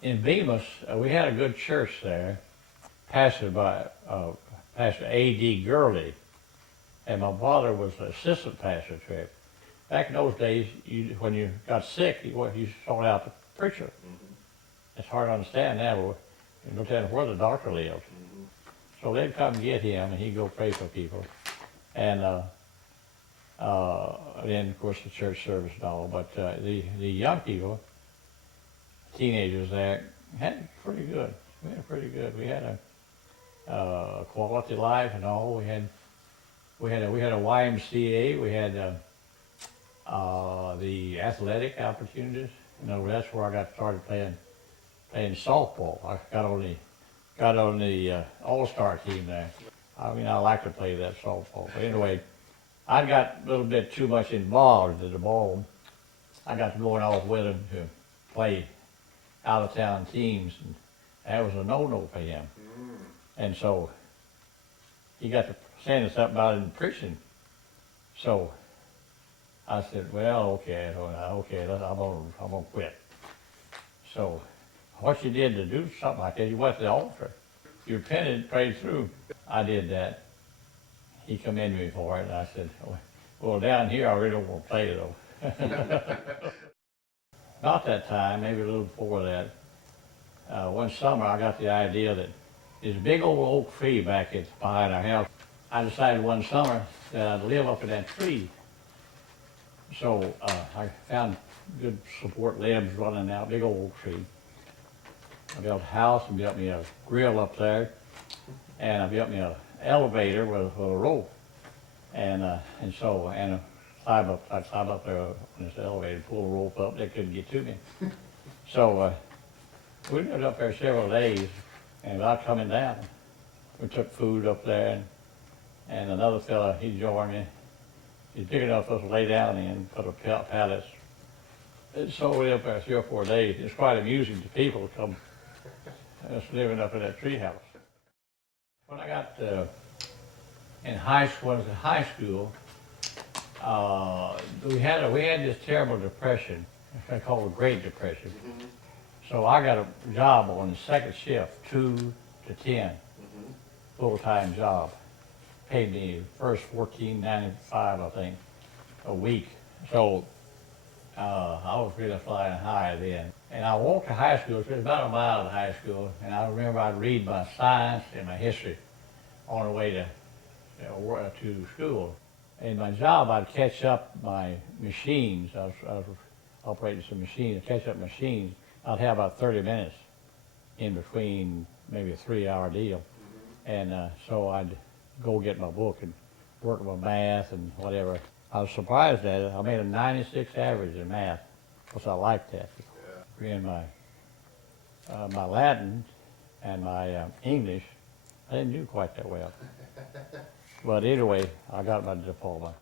In Bemis, we had a good church there, pastored by Pastor A.D. Gurley, and my father was the assistant pastor to it. Back in those days, when you got sick, you sought out the preacher. Mm-hmm. It's hard to understand now, but you don't tell where the doctor lived. Mm-hmm. So they'd come get him, and he'd go pray for people. And then, of course, the church service and all. But the young people, teenagers there, had it pretty good. We had it pretty good. We had a quality life and all. We had a YMCA. We had the athletic opportunities. You know, that's where I got started playing softball. I got on the all-star team there. I mean, I like to play that softball. But anyway, I got a little bit too much involved in the ball. I got to going off with him to play out-of-town teams, and that was a no-no for him. And so he got to saying something about it in prison. So I said, well, okay, I'm gonna quit. So what you did to do something like that, you went to the altar. You repented, prayed through. I did that. He commended me for it, and I said, well, down here I really don't want to play though. About that time, maybe a little before that, one summer I got the idea that this big old oak tree back behind our house, I decided one summer that I'd live up in that tree. So I found good support limbs running out, big old oak tree. I built a house and built me a grill up there, and I built me an elevator with a rope, and I'd climb up there on this elevator, pull the rope up. They couldn't get to me. So we lived up there several days, and without coming down, we took food up there, and another fella, he joined me. He's big enough for us to lay down in, put a pallets. And so we lived there 3 or 4 days. It's quite amusing to people to come us living up in that treehouse. When I got in high school, we had this terrible depression. It's called the Great Depression. Mm-hmm. So I got a job on the second shift, 2 to 10, full-time job. Paid me first $14.95, I think, a week. So I was really flying high then. And I walked to high school. It was about a mile to high school. And I remember I'd read my science and my history on the way to school. In my job, I'd catch up my machines. I was operating some machines. I'd catch up machines. I'd have about 30 minutes in between maybe a 3-hour deal. And so I'd go get my book and work my math and whatever. I was surprised at it. I made a 96 average in math, because I liked that. Yeah. In my Latin and my English, I didn't do quite that well. But anyway, I got my diploma.